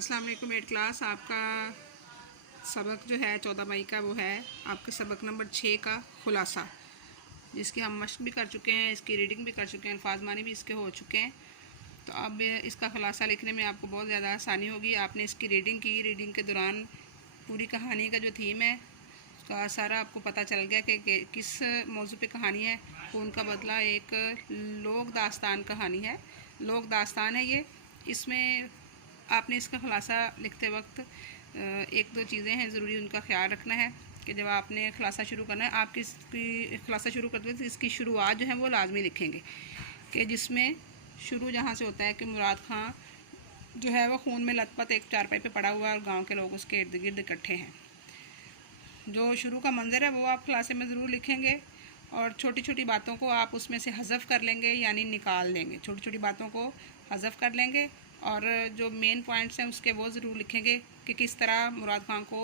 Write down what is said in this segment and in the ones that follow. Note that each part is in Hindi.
अस्सलाम वालेकुम। 8 क्लास आपका सबक जो है 14 मई का वो है आपके सबक नंबर 6 का खुलासा, जिसकी हम मश्क भी कर चुके हैं, इसकी रीडिंग भी कर चुके हैं, अल्फाज मानी भी इसके हो चुके हैं। तो अब इसका खुलासा लिखने में आपको बहुत ज़्यादा आसानी होगी। आपने इसकी रीडिंग की, रीडिंग के दौरान पूरी कहानी का जो थीम है उसका सारा आपको पता चल गया कि किस मौजू पे कहानी है। खून का बदला एक लोक दास्तान कहानी है, लोक दास्तान है ये। इसमें आपने इसका खुलासा लिखते वक्त एक दो चीज़ें हैं ज़रूरी, उनका ख्याल रखना है कि जब आपने खुलासा शुरू करना है, आप किसकी खुलासा शुरू करते हैं तो इसकी शुरुआत जो है वो लाजमी लिखेंगे, कि जिसमें शुरू जहाँ से होता है कि मुराद खां जो है वो खून में लथपथ एक चारपाई पे पड़ा हुआ है और गांव के लोग उसके इर्द गिर्द इकट्ठे हैं। जो शुरू का मंजर है वो आप खुलासे में ज़रूर लिखेंगे और छोटी छोटी बातों को आप उसमें से हज़फ कर लेंगे, यानी निकाल लेंगे। छोटी छोटी बातों को हज़फ कर लेंगे और जो मेन पॉइंट्स हैं उसके वो ज़रूर लिखेंगे कि किस तरह मुराद खान को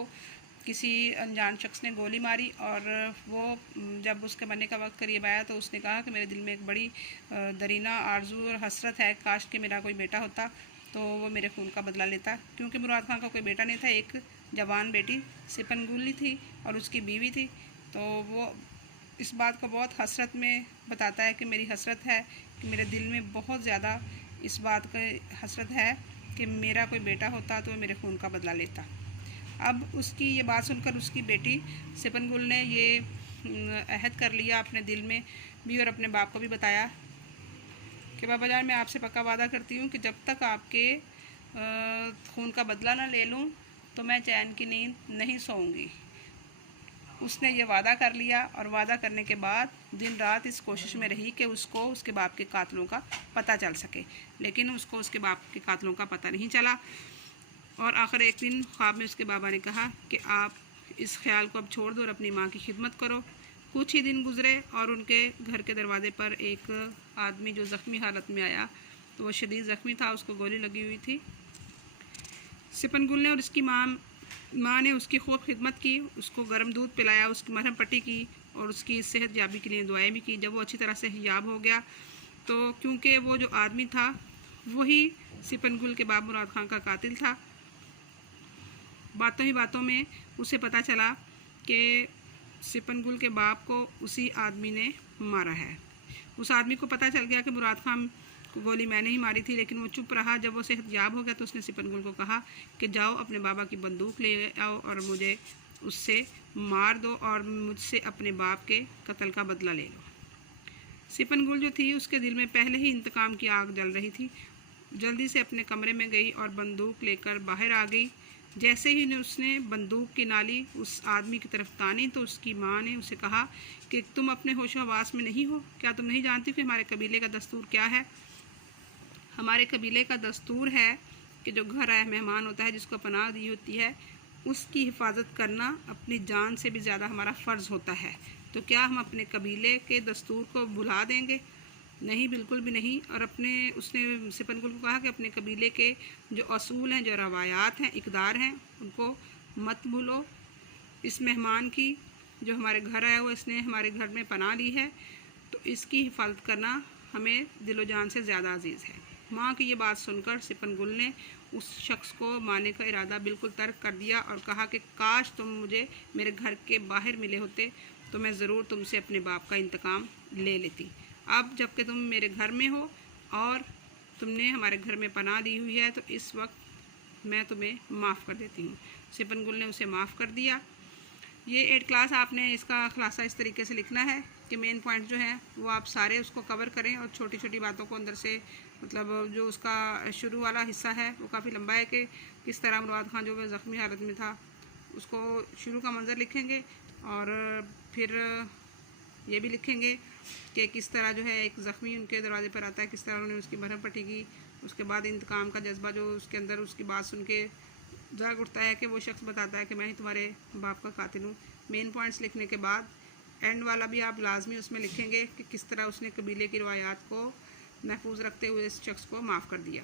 किसी अनजान शख्स ने गोली मारी और वो जब उसके मरने का वक्त करीब आया तो उसने कहा कि मेरे दिल में एक बड़ी दरीना आरजू और हसरत है, काश कि मेरा कोई बेटा होता तो वो मेरे खून का बदला लेता। क्योंकि मुराद खान का कोई बेटा नहीं था, एक जवान बेटी सिपनगुली थी और उसकी बीवी थी। तो वो इस बात को बहुत हसरत में बताता है कि मेरी हसरत है कि मेरे दिल में बहुत ज़्यादा इस बात का हसरत है कि मेरा कोई बेटा होता तो मेरे खून का बदला लेता। अब उसकी ये बात सुनकर उसकी बेटी सिपनगुल ने ये अहद कर लिया अपने दिल में भी और अपने बाप को भी बताया कि बाबा जान, मैं आपसे पक्का वादा करती हूँ कि जब तक आपके खून का बदला ना ले लूँ तो मैं चैन की नींद नहीं सोऊंगी। उसने ये वादा कर लिया और वादा करने के बाद दिन रात इस कोशिश में रही कि उसको उसके बाप के कातलों का पता चल सके, लेकिन उसको उसके बाप के कातलों का पता नहीं चला। और आखिर एक दिन ख्वाब में उसके बाबा ने कहा कि आप इस ख्याल को अब छोड़ दो और अपनी माँ की खिदमत करो। कुछ ही दिन गुजरे और उनके घर के दरवाजे पर एक आदमी जो ज़ख्मी हालत में आया, तो वो शदीद ज़ख्मी था, उसको गोली लगी हुई थी। सिपनगुल ने और उसकी माँ ने उसकी खूब खिदमत की, उसको गर्म दूध पिलाया, उसकी मरहम पट्टी की और उसकी सेहत याबी के लिए दुआएं भी की। जब वो अच्छी तरह से हियाब हो गया तो क्योंकि वो जो आदमी था वही सिपनगुल के बाप मुराद खान का कातिल था, बातों ही बातों में उसे पता चला कि सिपनगुल के बाप को उसी आदमी ने मारा है। उस आदमी को पता चल गया कि मुराद खान को गोली मैंने ही मारी थी, लेकिन वो चुप रहा। जब वो सेहतयाब हो गया तो उसने सिपनगुल को कहा कि जाओ अपने बाबा की बंदूक ले आओ और मुझे उससे मार दो और मुझसे अपने बाप के कत्ल का बदला ले लो। सिपनगुल जो थी उसके दिल में पहले ही इंतकाम की आग जल रही थी। जल्दी से अपने कमरे में गई और बंदूक लेकर बाहर आ गई। जैसे ही उसने बंदूक की नाली उस आदमी की तरफ तानी तो उसकी माँ ने उसे कहा कि तुम अपने होशो हवास में नहीं हो, क्या तुम नहीं जानती कि हमारे कबीले का दस्तूर क्या है? हमारे कबीले का दस्तूर है कि जो घर आया मेहमान होता है, जिसको पनाह दी होती है, उसकी हिफाजत करना अपनी जान से भी ज़्यादा हमारा फ़र्ज़ होता है। तो क्या हम अपने कबीले के दस्तूर को भुला देंगे? नहीं, बिल्कुल भी नहीं। और उसने सिपनगुल को कहा कि अपने कबीले के जो असूल हैं, जो रवायात हैं, इक़दार हैं, उनको मत भूलो। इस मेहमान की जो हमारे घर आया हुआ, इसने हमारे घर में पनाह ली है, तो इसकी हिफाजत करना हमें दिलो जान से ज़्यादा अजीज़ है। माँ की ये बात सुनकर सिपनगुल ने उस शख्स को मारने का इरादा बिल्कुल तर्क कर दिया और कहा कि काश तुम मुझे मेरे घर के बाहर मिले होते तो मैं ज़रूर तुमसे अपने बाप का इंतकाम ले लेती। अब जबकि तुम मेरे घर में हो और तुमने हमारे घर में पनाह दी हुई है, तो इस वक्त मैं तुम्हें माफ़ कर देती हूँ। सिपनगुल ने उसे माफ़ कर दिया। ये 8 क्लास आपने इसका खुलासा इस तरीके से लिखना है कि मेन पॉइंट जो है वो आप सारे उसको कवर करें और छोटी छोटी बातों को अंदर से, मतलब जो उसका शुरू वाला हिस्सा है वो काफ़ी लंबा है कि किस तरह मुराद खान जो वह ज़ख्मी हालत में था, उसको शुरू का मंजर लिखेंगे और फिर ये भी लिखेंगे कि किस तरह जो है एक ज़ख्मी उनके दरवाजे पर आता है, किस तरह उन्होंने उसकी मरहम पट्टी की। उसके बाद इंतकाम का जज्बा जो उसके अंदर उसकी बात सुन के जाग उठता है कि वो शख्स बताता है कि मैं ही तुम्हारे बाप का कातिल हूँ। मेन पॉइंट्स लिखने के बाद एंड वाला भी आप लाजमी उसमें लिखेंगे कि किस तरह उसने कबीले की रवायात को महफूज रखते हुए इस शख्स को माफ़ कर दिया।